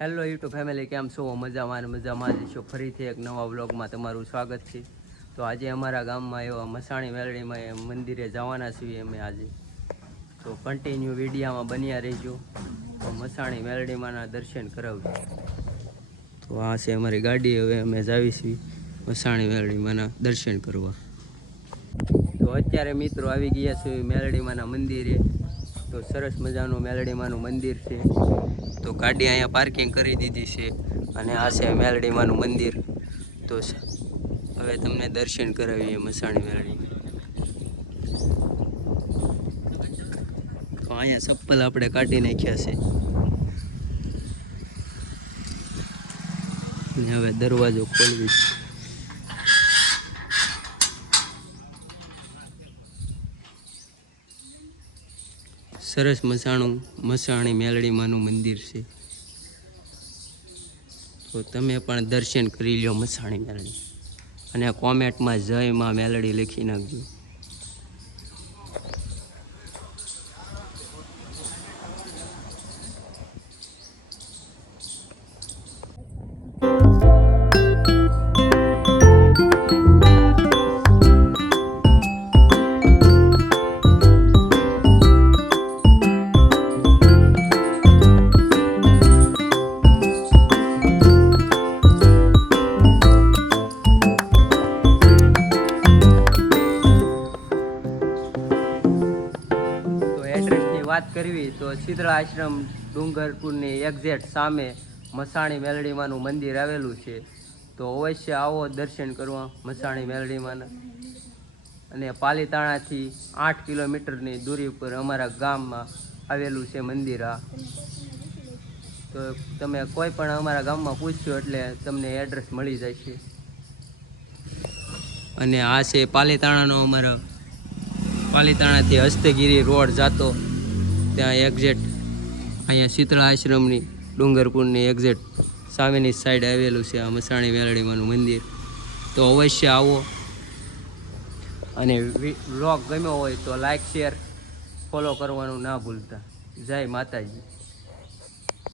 Hello YouTube family, કેમ છો? મજામાં છો? ફરીથી એક નવા વ્લોગમાં તમારું સ્વાગત છે. તો આજે અમારા ગામમાં એવા મસાણી મેલડીમાં મંદિરે જવાના છીએ અમે આજે. તો કન્ટિન્યુ વિડીયામાં બન્યા રહેજો. તો મસાણી મેલડીમાંના દર્શન કરાવજો. તો આ છે અમારી ગાડી. હવે અમે જાવીશું મસાણી મેલડીમાંના દર્શન કરવા. તો અત્યારે મિત્રો આવી ગયા છે મેલડીમાંના મંદિરે. તો સરસ મજાનું મેલડીમાંનું મંદિર છે. તો ગાડી અહીંયા પાર્કિંગ કરી દીધી છે અને આ છે મેલડીમાંનું મંદિર. તો હવે તમને દર્શન કરાવીએ મસાણી મેલડી. તો અહીંયા ચપ્પલ આપણે કાઢી નાખ્યા છે અને હવે દરવાજો ખોલવી છે. સરસ મસાણી મેલડીમાંનું મંદિર છે. તો તમે પણ દર્શન કરી લો મસાણી મેલડી અને કોમેન્ટમાં જય માં મેલડી લખી નાખજો. વાત કરવી તો શીતળા આશ્રમ ડુંગરપુરની એક્ઝેક્ટ સામે મસાણી મેલડીમાંનું મંદિર આવેલું છે. તો અવશ્ય આવો દર્શન કરવા મસાણી મેલડીમાંના. અને પાલીતાણાથી 8 કિલોમીટરની દૂરી ઉપર અમારા ગામમાં આવેલું છે મંદિર આ. તો તમે કોઈ પણ અમારા ગામમાં પૂછશો એટલે તમને એડ્રેસ મળી જશે. અને આ છે પાલીતાણાથી હસ્તગીરી રોડ જાતો ત્યાં એક્ઝેક્ટ અહીંયા શીતળા આશ્રમની ડુંગરપુરની એક્ઝેક્ટ સામેની સાઈડ આવેલું છે આ મસાણી મેલડીમાંનું મંદિર. તો અવશ્ય આવો અને વ્લોગ ગમ્યો હોય તો લાઈક શેર ફોલો કરવાનું ના ભૂલતા. જય માતાજી.